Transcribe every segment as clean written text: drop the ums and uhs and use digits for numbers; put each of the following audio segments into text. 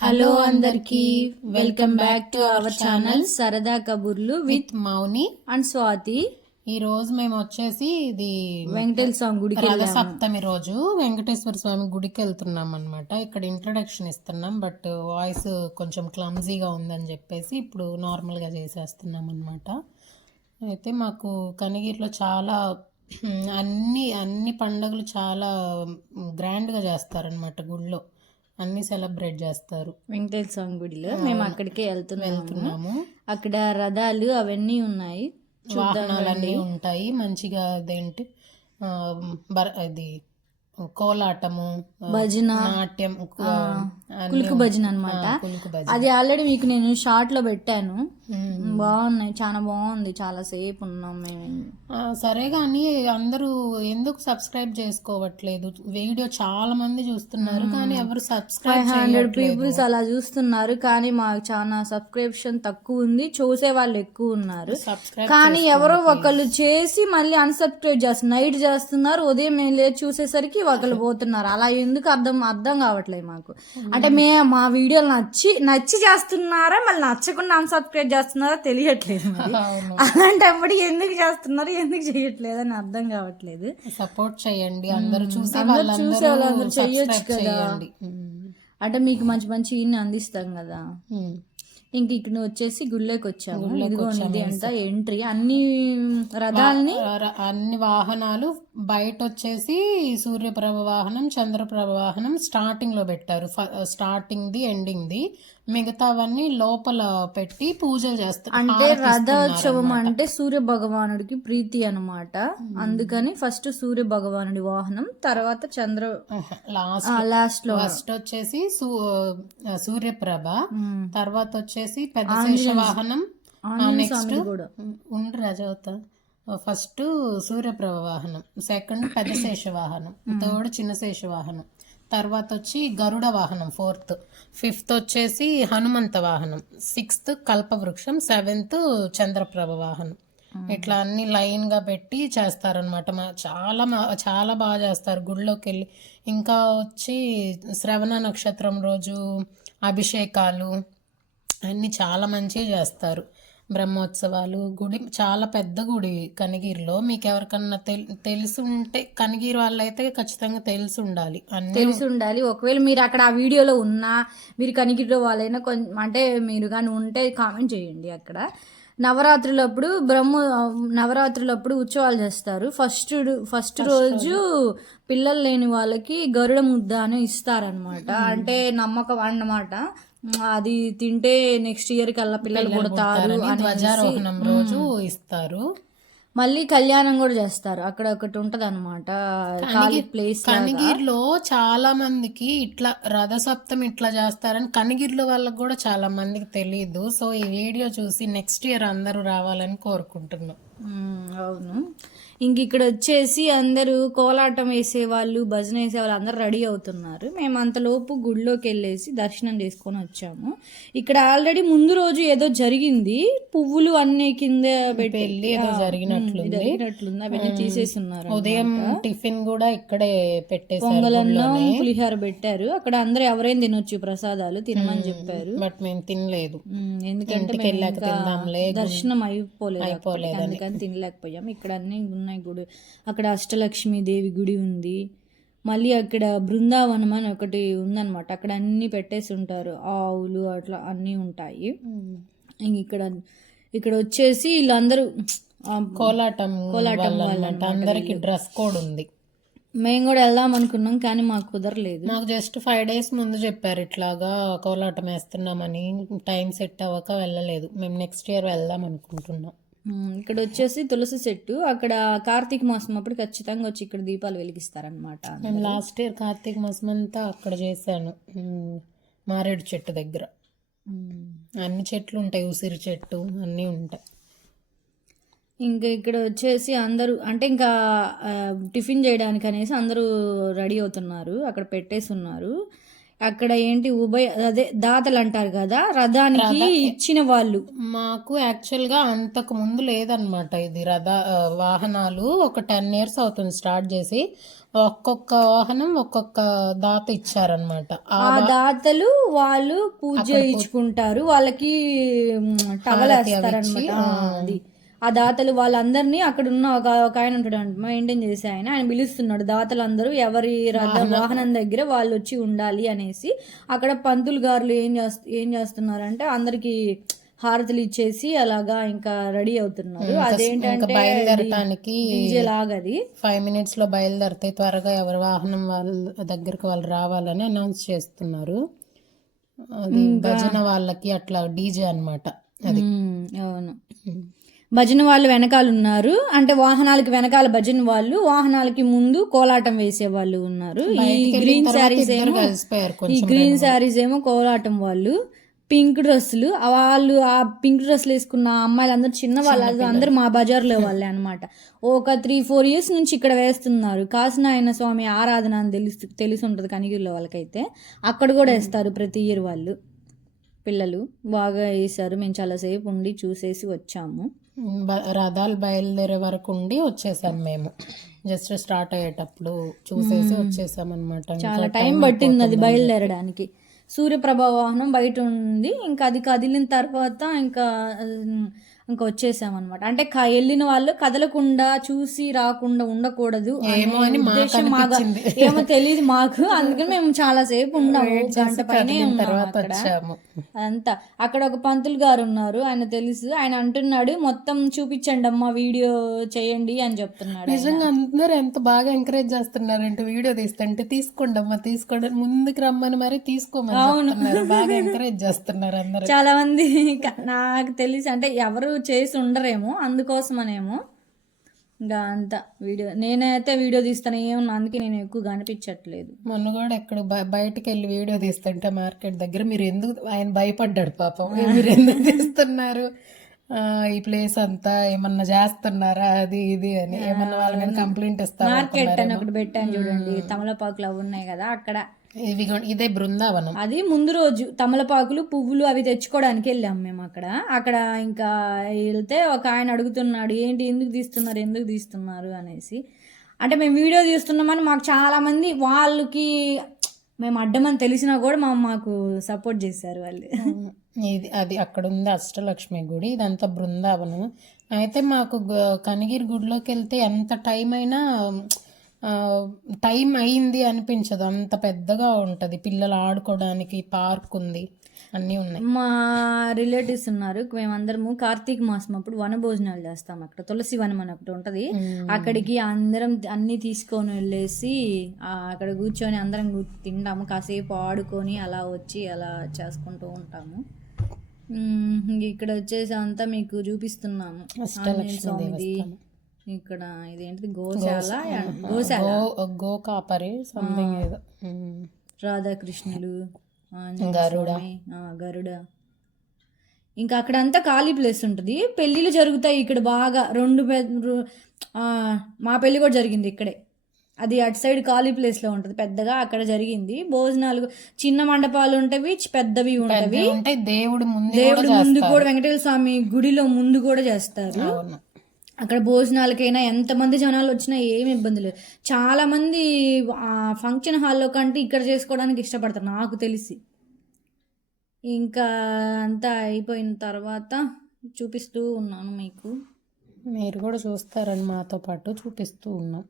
Hello అందరికి welcome back to our channel సరదా కబుర్లు విత్ మౌని అండ్ స్వాతి. ఈ రోజు మేము వచ్చేసి ఇది వెంకటేశ్వర స్వామి గుడికి రథసప్తమి రోజు వెంకటేశ్వర స్వామి గుడికి వెళ్తున్నాం అనమాట. ఇక్కడ ఇంట్రొడక్షన్ ఇస్తున్నాం, బట్ వాయిస్ కొంచెం క్లమ్జీగా ఉందని చెప్పేసి ఇప్పుడు నార్మల్గా చేసేస్తున్నాం అనమాట. అయితే మాకు కనిగిరిలో చాలా అన్ని పండుగలు చాలా గ్రాండ్గా చేస్తారనమాట. గుడిలో అన్ని సెలబ్రేట్ చేస్తారు. వెంకటేశ్వర స్వామి గుడిలో మేము అక్కడికే వెళ్తున్నాము. అక్కడ రథాలు అవన్నీ ఉన్నాయి, వాహనాలన్నీ ఉంటాయి. మంచిగా అదేంటి ఇది కోలాటము, భజన, నాట్యం, కులుకు భజన అనమాట. అది ఆల్రెడీ మీకు నేను షార్ట్ లో పెట్టాను. బాగున్నాయి, చాలా బాగుంది. చాలా సేపు ఉన్నాం మేము. సరే కానీ అందరూ ఎందుకు సబ్స్క్రైబ్ చేసుకోవట్లేదు? వీడియో చాలా మంది చూస్తున్నారు కానీ ఎవరు సబ్స్క్రైబ్ 500 పీపుల్స్ అలా చూస్తున్నారు, కానీ మాకు చాలా సబ్స్క్రిప్షన్ తక్కువ ఉంది, చూసే వాళ్ళు ఎక్కువ ఉన్నారు. కానీ ఎవరో ఒకళ్ళు చేసి మళ్ళీ అన్సబ్స్క్రైబ్ చేస్తున్నారు. నైట్ చేస్తున్నారు, ఉదయం నేను లేచి చూసేసరికి ఒకళ్ళు పోతున్నారు. అలా ఎందుకు అర్థం కావట్లేదు మాకు. అంటే మా వీడియోలు నచ్చి చేస్తున్నారా, మళ్ళీ నచ్చకుండా అన్సబ్స్క్రైబ్ చేస్తున్నారా తెలియట్లేదు. అలాంటప్పుడు ఎందుకు చేస్తున్నారు, ఎందుకు చేయట్లేదు అని అర్థం కావట్లేదు. సపోర్ట్ చేయండి, అందరూ చూసే వాళ్ళందరూ చెయ్యొచ్చు కదా. అంటే మీకు మంచి మంచి ఇన్ని అందిస్తాం కదా. ఇంక ఇక్కడ వచ్చేసి గుళ్ళోకి వచ్చాము. ఇదిగోండి అంతా ఎంట్రీ. అన్ని రథాలని, అన్ని వాహనాలు బయట వచ్చేసి సూర్యప్రభ వాహనం, చంద్రప్రభ వాహనం స్టార్టింగ్ లో పెట్టారు. స్టార్టింగ్ ది ఎండింగ్ ది, మిగతావన్నీ లోపల పెట్టి పూజలు చేస్తారు. అంటే రథోత్సవం అంటే సూర్య భగవానుడికి ప్రీతి అనమాట. అందుకని ఫస్ట్ సూర్య భగవానుడి వాహనం, తర్వాత చంద్ర లాస్ట్ లో ఫస్ట్ వచ్చేసి సూర్యప్రభ, తర్వాత వచ్చేసి పెద్ద శేష వాహనం, నెక్స్ట్ ఉండు రజవత. ఫస్ట్ సూర్యప్రభ వాహనం, సెకండ్ పెద్ద శేష వాహనం, థర్డ్ చిన్న శేష వాహనం, తర్వాత వచ్చి గరుడ వాహనం, ఫిఫ్త్ వచ్చేసి హనుమంత వాహనం, సిక్స్త్ కల్పవృక్షం, సెవెంత్ చంద్రప్రభ వాహనం. ఇట్లా అన్ని లైన్ గా పెట్టి చేస్తారనమాట. చాలా బాగా చేస్తారు గుడిలోకి వెళ్ళి. ఇంకా వచ్చి శ్రవణ నక్షత్రం రోజు అభిషేకాలు అన్ని చాలా మంచిగా చేస్తారు. బ్రహ్మోత్సవాలు. గుడి చాలా పెద్ద గుడి కనిగిరిలో. మీకు ఎవరికన్నా తెలిసి ఉంటే, కనిగిరి వాళ్ళైతే ఖచ్చితంగా తెలిసి ఉండాలి. ఒకవేళ మీరు అక్కడ ఆ వీడియోలో ఉన్నా, మీరు కనిగిరిలో వాళ్ళైనా అంటే మీరు కానీ ఉంటే కామెంట్ చేయండి. అక్కడ నవరాత్రులప్పుడు ఉత్సవాలు చేస్తారు. ఫస్ట్ రోజు పిల్లలు లేని వాళ్ళకి గరుడ ముద్ద అని ఇస్తారనమాట. అంటే నమ్మకం అన్నమాట. అది తింటే నెక్స్ట్ ఇయర్ కల్లా పిల్లలు పుడతారు అని ధ్వజారోహణం రోజు ఇస్తారు. మళ్ళీ కళ్యాణం కూడా చేస్తారు. అక్కడ ఒకటి ఉంటది అనమాట ప్లేస్. కనిగిరిలో చాలా మందికి ఇట్లా రథసప్తమి ఇట్లా చేస్తారని కనిగిరిలో వాళ్ళకి కూడా చాలా మందికి తెలియదు. సో ఈ వీడియో చూసి నెక్స్ట్ ఇయర్ అందరూ రావాలని కోరుకుంటున్నాం. అవును. ఇంక ఇక్కడ వచ్చేసి అందరూ కోలాటం వేసేవాళ్ళు, భజన వేసేవాళ్ళు అందరూ రెడీ అవుతున్నారు. మేము అంతలోపు గుడిలోకి వెళ్ళేసి దర్శనం చేసుకొని వచ్చాము. ఇక్కడ ఆల్రెడీ ముందు రోజు ఏదో జరిగింది, పువ్వులు అన్ని కింద పెళ్లి ఏదో జరిగినట్లుంది. అవన్నీ తీసేసి ఉన్నారు. ఉదయం టిఫిన్ కూడా ఇక్కడే పెట్టేసారు. పొంగలన్నం, పులిహోర పెట్టారు. అక్కడ అందరూ ఎవరైనా తినొచ్చు, ప్రసాదాలు తినమని చెప్పారు. బట్ మేము తినలేదు, ఎందుకంటే దర్శనం అయిపోలేదు, అందుకని తినలేకపోయాం. ఇక్కడ అన్ని ఉన్నాయి గుడి. అక్కడ అష్టలక్ష్మి దేవి గుడి ఉంది. మళ్ళీ అక్కడ బృందావనం అని ఒకటి ఉందన్నమాట. అక్కడ అన్ని పెట్టేసి ఉంటారు, ఆవులు అట్లా అన్నీ ఉంటాయి. ఇక్కడ వచ్చేసి వీళ్ళందరూ కోలాటం అందరికి డ్రెస్ కోడ్ ఉంది. మేము కూడా వెళ్దాం అనుకున్నాం కానీ మాకు కుదరలేదు. మాకు జస్ట్ 5 days ముందు చెప్పారు ఇట్లాగా కోలాటం వేస్తున్నామని. టైం సెట్ అవ్వక వెళ్ళలేదు. మేము నెక్స్ట్ ఇయర్ వెళ్దాం అనుకుంటున్నాం. ఇక్కడ వచ్చేసి తులసి చెట్టు. అక్కడ కార్తీక మాసం అప్పుడు ఖచ్చితంగా వచ్చి ఇక్కడ దీపాలు వెలిగిస్తారనమాట. మేము లాస్ట్ ఇయర్ కార్తీక మాసం అంతా అక్కడ చేశాను, మారేడు చెట్టు దగ్గర. అన్ని చెట్లు ఉంటాయి, ఉసిరి చెట్టు అన్నీ ఉంటాయి. ఇంకా ఇక్కడ వచ్చేసి అందరూ అంటే ఇంకా టిఫిన్ చేయడానికి అనేసి అందరూ రెడీ అవుతున్నారు. అక్కడ పెట్టేసి ఉన్నారు. అక్కడ ఏంటి అదే దాతలు అంటారు కదా, రథానికి ఇచ్చిన వాళ్ళు. మాకు యాక్చువల్గా అంతకు ముందు లేదనమాట ఇది వాహనాలు. ఒక 10 years అవుతుంది స్టార్ట్ చేసి. ఒక్కొక్క వాహనం ఒక్కొక్క దాత ఇచ్చారనమాట. ఆ దాతలు వాళ్ళు పూజ చేయించుకుంటారు, వాళ్ళకి టవలేస్తారనమాట. అది ఆ దాతలు వాళ్ళందరినీ అక్కడ ఉన్న ఒక ఆయన ఉంటాడు అంట, మెయింటైన్ చేసే ఆయన పిలుస్తున్నాడు దాతలందరూ ఎవరి వాహనం దగ్గర వాళ్ళు వచ్చి ఉండాలి అనేసి. అక్కడ పంతులు గారులు ఏం చేస్తున్నారంటే అందరికి హారతులు ఇచ్చేసి అలాగా ఇంకా రెడీ అవుతున్నారు. అదేంటంటే బయలుదేరటానికి లాగది 5 minutes లో బయలుదేరితే త్వరగా ఎవరి వాహనం వాళ్ళ దగ్గరకు వాళ్ళు రావాలని అనౌన్స్ చేస్తున్నారు. అది భజన వాళ్ళకి అట్లా డీజే అన్నమాట. అది అవును, భజన వాళ్ళు వెనకాల ఉన్నారు, అంటే వాహనాలకి వెనకాల భజన వాళ్ళు, వాహనాలకి ముందు కోలాటం వేసే వాళ్ళు ఉన్నారు. ఈ గ్రీన్ శారీస్ ఏమో కోలాటం వాళ్ళు, పింక్ డ్రెస్సులు వాళ్ళు, ఆ పింక్ డ్రెస్సులు వేసుకున్న అమ్మాయిలు అందరూ చిన్న వాళ్ళు, అందరూ మా బజార్లో వాళ్ళే అనమాట. ఒక 3-4 years నుంచి ఇక్కడ వేస్తున్నారు. కాశీనారాయణ స్వామి ఆరాధన అని తెలిసి ఉంటుంది కనిగిరిలో వాళ్ళకైతే. అక్కడ కూడా వేస్తారు ప్రతి ఇయర్ వాళ్ళు. పిల్లలు బాగా వేశారు. మేము చాలాసేపు ఉండి చూసేసి వచ్చాము. రథాలు బయలుదేరే వరకు ఉండి వచ్చేసాం మేము. జస్ట్ స్టార్ట్ అయ్యేటప్పుడు చూసేసి వచ్చేసాం అనమాట. చాలా టైం పట్టింది అది బయలుదేరడానికి. సూర్యప్రభ వాహనం బయట ఉంది, ఇంకా అది కదిలిన తర్వాత ఇంకా వచ్చేసామన్నమాట. అంటే వెళ్ళిన వాళ్ళు కదలకుండా చూసి రాకుండా ఉండకూడదు ఏమో అని ఉద్దేశం ఏమో తెలియదు మాకు. అందుకని మేము చాలా సేపు ఉన్నాము, గంట పైనే ఉన్నాము. అదంతా అక్కడ ఒక పంతులు గారు ఉన్నారు, ఆయన తెలుసు. ఆయన అంటున్నాడు మొత్తం చూపించండి అమ్మా, వీడియో చేయండి అని చెప్తున్నాడు. నిజంగా అందరూ ఎంత బాగా ఎంకరేజ్ చేస్తున్నారంటే వీడియో తీస్తుంటే తీసుకోండి అమ్మా తీసుకోండి, ముందుకు రమ్మని మరి తీసుకోమని. అవును, బాగా ఎంకరేజ్ చేస్తున్నారు అందరూ. చాలా మంది నాకు తెలిసి అంటే ఎవరు చేసి ఉండరేమో, అందుకోసమనేమో. ఇంకా అంతా నేనైతే వీడియో తీస్తాను ఏమన్నా, అందుకే నేను ఎక్కువ కనిపించట్లేదు. మొన్న కూడా ఎక్కడ బయటకు వెళ్ళి వీడియో తీస్తుంటే మార్కెట్ దగ్గర ఆయన భయపడ్డాడు పాపం. మీరు ఎందుకు తీస్తున్నారు, ఈ ప్లేస్ అంతా ఏమన్నా చేస్తున్నారా అది ఇది అని, ఏమన్నా వాళ్ళ మీద కంప్లైంట్ ఇస్తారు. మార్కెట్ అని ఒకటి పెట్టాను చూడండి, తమలపాకులు అవి ఉన్నాయి కదా అక్కడ. ఇదే బృందావనం. అది ముందు రోజు తమలపాకులు పువ్వులు అవి తెచ్చుకోవడానికి వెళ్ళాం మేము. అక్కడ ఇంకా వెళ్తే ఒక ఆయన అడుగుతున్నాడు, ఏంటి ఎందుకు తీస్తున్నారు అనేసి. అంటే మేము వీడియో తీస్తున్నామని మాకు చాలా మంది, వాళ్ళకి మేము అడ్డమని తెలిసినా కూడా మాకు సపోర్ట్ చేశారు వాళ్ళు. అది అక్కడ ఉంది అష్టలక్ష్మి గుడి, ఇదంతా బృందావనం. అయితే మాకు కనిగిరి గుడిలోకి వెళ్తే ఎంత టైం అయినా టైం అయింది అనిపించదు, అంత పెద్దగా ఉంటుంది. పిల్లలు ఆడుకోవడానికి పార్క్ ఉంది, అన్నీ ఉన్నాయి. మా రిలేటివ్స్ ఉన్నారు, మేమందరము కార్తీక మాసం అప్పుడు వనభోజనాలు చేస్తాం. అక్కడ తులసి వనం అని ఒకటి ఉంటుంది, అక్కడికి అందరం అన్ని తీసుకొని వెళ్ళేసి అక్కడ కూర్చొని అందరం తింటాము, కాసేపు ఆడుకొని అలా వచ్చి అలా చేసుకుంటూ ఉంటాము. ఇక్కడ వచ్చేసి అంతా మీకు చూపిస్తున్నాము. స్వామిది ఇక్కడ ఇదేంటిది గోకాపరి సంథింగ్ ఏదో, రాధాకృష్ణులు, గరుడ. ఇంకా అక్కడ అంతా ఖాళీ ప్లేస్ ఉంటుంది, పెళ్ళిళ్ళు జరుగుతాయి ఇక్కడ బాగా. మా పెళ్ళి కూడా జరిగింది ఇక్కడే. అది అటు సైడ్ ఖాళీ ప్లేస్ లో ఉంటది పెద్దగా, అక్కడ జరిగింది. భోజనాలు చిన్న మండపాలు ఉంటవి, పెద్దవి ఉంటవి. దేవుడు ముందు కూడా వెంకటేశ్వర స్వామి గుడిలో ముందు కూడా చేస్తారు. అక్కడ భోజనాలకైనా ఎంతమంది జనాలు వచ్చినా ఏమి ఇబ్బంది లేదు. చాలా మంది ఫంక్షన్ హాల్లో కంటే ఇక్కడ చేసుకోవడానికి ఇష్టపడతారు నాకు తెలిసి. ఇంకా అంతా అయిపోయిన తర్వాత చూపిస్తూ ఉన్నాను మీకు, మీరు కూడా చూస్తారని మాతో పాటు చూపిస్తూ ఉన్నాం.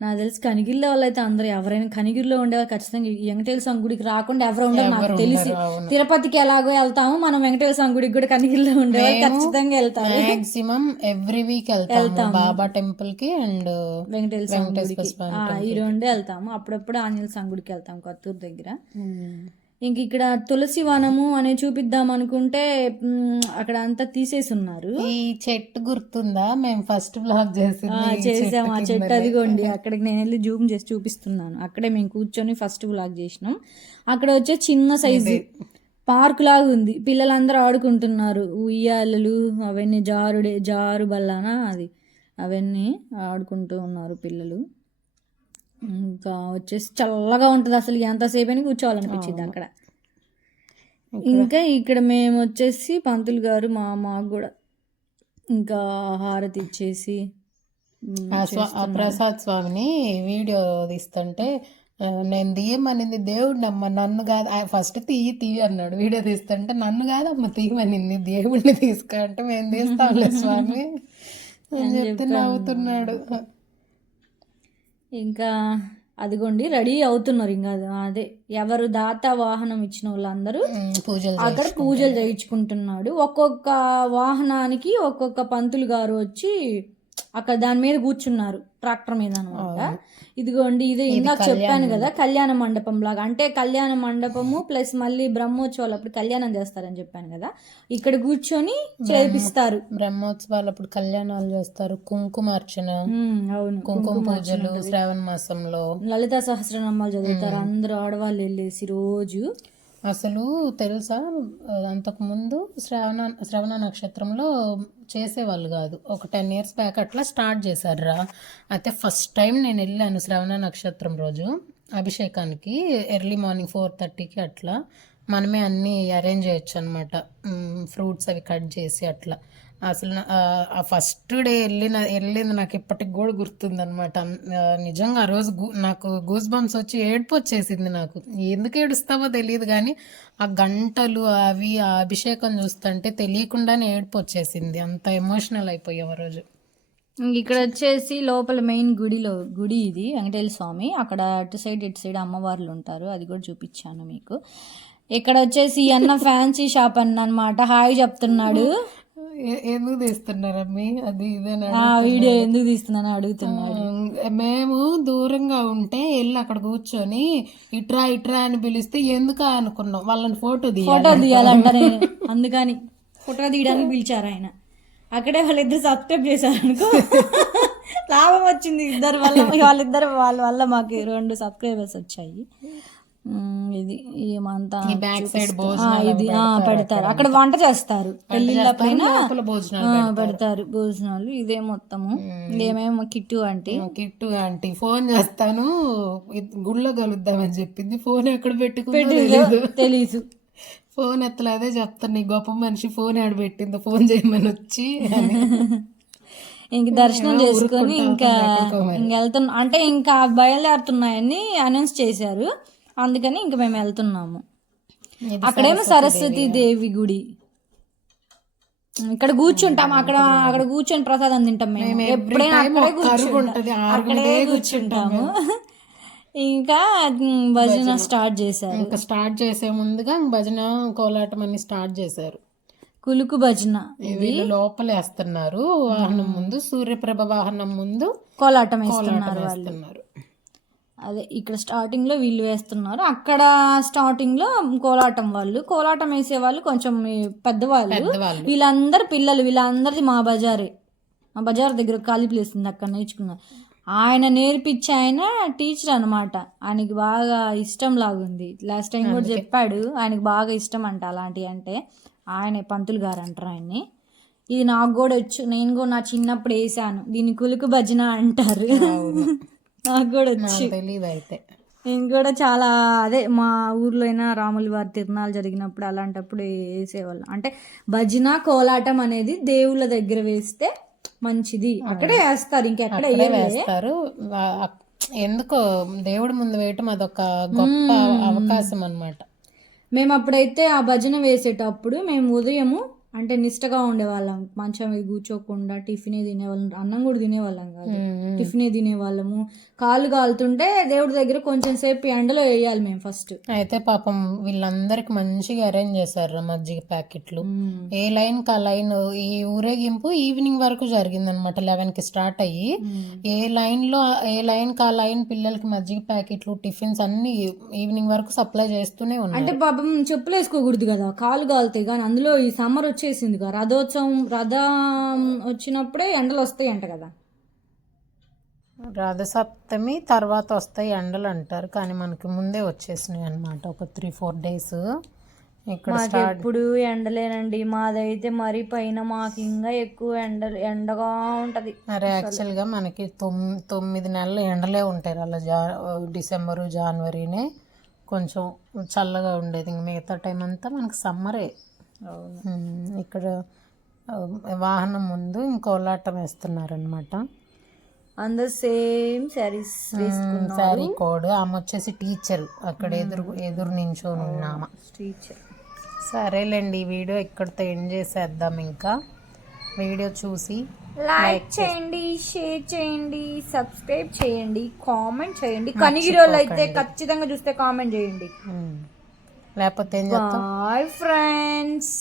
నాకు తెలిసి కనిగిరిలో వాళ్ళు అయితే అందరూ, ఎవరైనా కనిగిరిలో ఉండేవాళ్ళు ఖచ్చితంగా వెంకటేశ్వర స్వామి గుడికి రాకుండా ఎవరు ఉండరు నాకు తెలిసి. తిరుపతికి ఎలాగో వెళ్తాము, మనం వెంకటేశ్వర స్వామి గుడికి కూడా కనిగిరిలో ఉండేవాళ్ళు ఖచ్చితంగా వెళ్తాము. మాక్సిమం ఎవ్రీ వీక్ వెళ్తాము బాబా టెంపుల్ కి అండ్ వెంకటేశ్వర స్వామి, ఈ రెండే వెళ్తాము. అప్పుడప్పుడు ఆంజనేయ స్వామి గుడికి వెళ్తాము కొత్తూరు దగ్గర. ఇంక ఇక్కడ తులసి వనము అనే చూపిద్దాం అనుకుంటే అక్కడ అంతా తీసేసి ఉన్నారు. ఈ చెట్టు గుర్తుందా, మేము ఫస్ట్ బ్లాగ్ చేసాము ఆ చెట్టు, అదిగోండి అక్కడికి నేను వెళ్ళి జూమ్ చేసి చూపిస్తున్నాను. అక్కడే మేము కూర్చొని ఫస్ట్ బ్లాగ్ చేసినాం. అక్కడ వచ్చే చిన్న సైజు పార్క్ లాగా ఉంది, పిల్లలందరూ ఆడుకుంటున్నారు. ఉయ్యాలలు అవన్నీ, జారు బల్లానా అది, అవన్నీ ఆడుకుంటూ ఉన్నారు పిల్లలు. ఇంకా వచ్చేసి చల్లగా ఉంటుంది, అసలు ఎంతసేపు అని కూర్చోవాలనిపించింది అక్కడ. ఇంకా ఇక్కడ మేము వచ్చేసి పంతులు గారు మాకు కూడా ఇంకా హారతి ఇచ్చేసి ఆ ప్రసాద్ స్వామిని వీడియో తీస్తుంటే నేను తీయమనింది దేవుడినమ్మ, నన్ను కాదు. ఫస్ట్ తీయి అన్నాడు. వీడియో తీస్తుంటే నన్ను కాదమ్మ తీయమనింది, దేవుడిని తీసుకో అంటే మేము తీస్తాంలే స్వామి అని చెప్తే నవ్వుతున్నాడు. ఇంకా అదిగోండి రెడీ అవుతున్నారు. ఇంకా అదే ఎవరు దాత వాహనం ఇచ్చిన వాళ్ళందరూ అక్కడ పూజలు చేయించుకుంటున్నాడు. ఒక్కొక్క వాహనానికి ఒక్కొక్క పంతులు గారు వచ్చి అక్కడ దాని మీద కూర్చున్నారు, ట్రాక్టర్ మీద అనమాట. ఇదిగోండి ఇదే ఇందాక చెప్పాను కదా కళ్యాణ మండపం లాగా, అంటే కళ్యాణ మండపము ప్లస్ మళ్ళీ బ్రహ్మోత్సవాలు అప్పుడు కళ్యాణం చేస్తారని చెప్పాను కదా, ఇక్కడ కూర్చొని చేపిస్తారు. బ్రహ్మోత్సవాలు అప్పుడు కళ్యాణాలు చేస్తారు, కుంకుమార్చన, అవును, కుంకుమ పూజలు శ్రావణ మాసంలో, లలితా సహస్రనామాలు చదువుతారు అందరూ ఆడవాళ్ళు వెళ్ళేసి రోజు. అసలు తెలుసా, అంతకుముందు శ్రవణ నక్షత్రంలో చేసేవాళ్ళు కాదు. ఒక 10 years బ్యాక్ అట్లా స్టార్ట్ చేశారు. అయితే ఫస్ట్ టైం నేను వెళ్ళాను శ్రవణ నక్షత్రం రోజు అభిషేకానికి. ఎర్లీ మార్నింగ్ 4:30కి అట్లా మనమే అన్నీ అరేంజ్ చేయొచ్చు అనమాట, ఫ్రూట్స్ అవి కట్ చేసి అట్లా. అసలు ఆ ఫస్ట్ డే వెళ్ళింది నాకు ఇప్పటికి కూడా గుర్తుందనమాట. నిజంగా ఆ రోజు నాకు గూస్ బంప్స్ వచ్చి ఏడుపు వచ్చేసింది. నాకు ఎందుకు ఏడుస్తామో తెలియదు కానీ ఆ గంటలు అవి ఆ అభిషేకం చూస్తుంటే తెలియకుండానే ఏడుపు వచ్చేసింది, అంత ఎమోషనల్ అయిపోయాం ఆ రోజు. ఇక్కడ వచ్చేసి లోపల మెయిన్ గుడి ఇది వెంకటేశ్వర స్వామి. అక్కడ అటు సైడ్ అమ్మవార్లు ఉంటారు, అది కూడా చూపించాను మీకు. ఇక్కడ వచ్చేసి అన్న ఫ్యాన్సీ షాప్ అన్నమాట. హాయ్ చెప్తున్నాడు. ఎందుకు తీస్తున్నారమ్మి అది ఇదేనా వీడియో ఎందుకు తీస్తున్నాను అడుగుతున్నాడు. మేము దూరంగా ఉంటే వెళ్ళి అక్కడ కూర్చొని ఇట్రా అని పిలిస్తే ఎందుకు అనుకున్నాం, వాళ్ళని ఫోటో తీయాలంట నేను, అందుకని ఫోటో తీయడానికి పిలిచారు ఆయన. అక్కడే వాళ్ళిద్దరు సబ్స్క్రైబ్ చేశారు అనుకో, లాభం వచ్చింది వాళ్ళిద్దరు వల్ల మాకు 2 సబ్స్క్రైబర్స్ వచ్చాయి. ఇది ఏమంతా ఇది పెడతారు, అక్కడ వంట చేస్తారు, పెళ్లిళ్ళ పైన పెడతారు భోజనాలు. ఇదే మొత్తము ఏమేమో కిట్టు ఆంటీ ఫోన్ చేస్తాను గుళ్ళో కలుద్దామని చెప్పింది, ఫోన్ ఎక్కడ పెట్టుకుందో తెలీదు. ఫోన్ ఎత్తలే, అదే చెప్తాను నీ గొప్ప మనిషి ఫోన్ ఆడ పెట్టిందో ఫోన్ చేయమని వచ్చి. ఇంక దర్శనం చేసుకొని ఇంకా వెళ్తున్నాం, అంటే ఇంకా బయలుదేరుతున్నాయని అనౌన్స్ చేశారు, అందుకని ఇంక మేము వెళ్తున్నాము. అక్కడేమో సరస్వతి దేవి గుడి, ఇక్కడ కూర్చుంటాం, అక్కడ కూర్చొని ప్రసాదం తింటాం మేము. ఎప్పుడైనా అక్కడే కూర్చుంటాము. ఇంకా భజన స్టార్ట్ చేశారు. ఇంకా స్టార్ట్ చేసే ముందుగా భజన కోలాటం అన్ని స్టార్ట్ చేశారు. కులుకు భజన వీళ్ళు లోపల వేస్తున్నారు, వాహనం ముందు సూర్యప్రభ వాహనం ముందు కోలాటం వేస్తున్నారు. అదే ఇక్కడ స్టార్టింగ్ లో వీళ్ళు వేస్తున్నారు, అక్కడ స్టార్టింగ్ లో కోలాటం వేసే వాళ్ళు కొంచెం పెద్దవాళ్ళు. వీళ్ళందరు పిల్లలు, వీళ్ళందరిది మా బజార్ దగ్గర ఖాళీ ప్లేస్ ఉంది, అక్కడ నేర్చుకున్నారు. ఆయన నేర్పించి ఆయన టీచర్ అనమాట. ఆయనకి బాగా ఇష్టం లాగుంది, లాస్ట్ టైం కూడా చెప్పాడు, ఆయనకి బాగా ఇష్టం అంట అలాంటివి అంటే. ఆయన పంతులు గారు అంటారు ఆయన్ని. ఇది నాకు కూడా వచ్చు, నేను కూడా నా చిన్నప్పుడు వేసాను, దీన్ని కులుకు భజన అంటారు. నాకు కూడా వచ్చి అయితే నేను కూడా చాలా అదే మా ఊర్లో అయినా రాముల వారి తిరునాళ్ళు జరిగినప్పుడు అలాంటప్పుడు వేసేవాళ్ళం. అంటే భజన కోలాటం అనేది దేవుళ్ళ దగ్గర వేస్తే మంచిది, అక్కడే వేస్తారు, ఇంకెక్కడ వేస్తారు. ఎందుకో దేవుడి ముందు వేయటం అదొక గొప్ప అవకాశం అన్నమాట. మేము అప్పుడైతే ఆ భజన వేసేటప్పుడు మేము ఉదయము అంటే నిష్టగా ఉండేవాళ్ళం, మంచం మీద కూర్చోకుండా టిఫినే తినేవాళ్ళం, అన్నం కూడా తినేవాళ్ళం కాదు, టిఫినే తినేవాళ్ళము. కాళ్ళు కాలుతుంటే దేవుడి దగ్గర కొంచెం సేపు ఎండలో వేయాలి మేము ఫస్ట్. అయితే పాపం వీళ్ళందరికి మంచిగా అరేంజ్ చేశారు మజ్జిగ ప్యాకెట్లు, ఏ లైన్ కా లైన్. ఈ ఊరేగింపు ఈవినింగ్ వరకు జరిగింది అనమాట, 11కి స్టార్ట్ అయ్యి ఏ లైన్ కా లైన్ పిల్లలకి మజ్జిగ ప్యాకెట్లు టిఫిన్స్ అన్ని ఈవినింగ్ వరకు సప్లై చేస్తూనే ఉన్నాయి. అంటే పాపం చెప్పులు వేసుకోకూడదు కదా, కాళ్ళు కాలుతాయి. కానీ అందులో ఈ సమ్మర్ వచ్చేసింది కదా, రథం వచ్చినప్పుడే ఎండలు వస్తాయి అంట కదా, రథసప్తమి తర్వాత వస్తాయి ఎండలు అంటారు, కానీ మనకి ముందే వచ్చేసినాయి అనమాట, ఒక 3-4 days. ఇక్కడ మాకు స్టార్ట్ ఎప్పుడు ఎండలేనండి, మాదైతే మరి పైన మాకు ఇంకా ఎక్కువ ఎండగా ఉంటది. మరి యాక్చువల్గా మనకి 9 నెలలు ఎండలే ఉంటాయి అలా. డిసెంబరు జనవరినే కొంచెం చల్లగా ఉండేది, ఇంక మిగతా టైం అంతా మనకి సమ్మరే. ఇక్కడ వాహనం ముందు కోలాటం వేస్తున్నారనమాట. అందరు సేమ్ శారీస్ వేసుకున్నారు. శారీ కోడ్. ఆమె వచ్చేసి టీచర్, అక్కడ ఎదురు నించొని ఉన్నామా టీచర్. సరేలేండి, ఈ వీడియో ఇక్కడితో ఎండ్ చేసేద్దాం. ఇంకా వీడియో చూసి లైక్ చేయండి, షేర్ చేయండి, సబ్స్క్రైబ్ చేయండి, కామెంట్ చేయండి. కనిగిరోళ్ళు అయితే ఖచ్చితంగా చూస్తే కామెంట్ చేయండి. లేకపోతే ఏం చెప్తాం. Bye friends.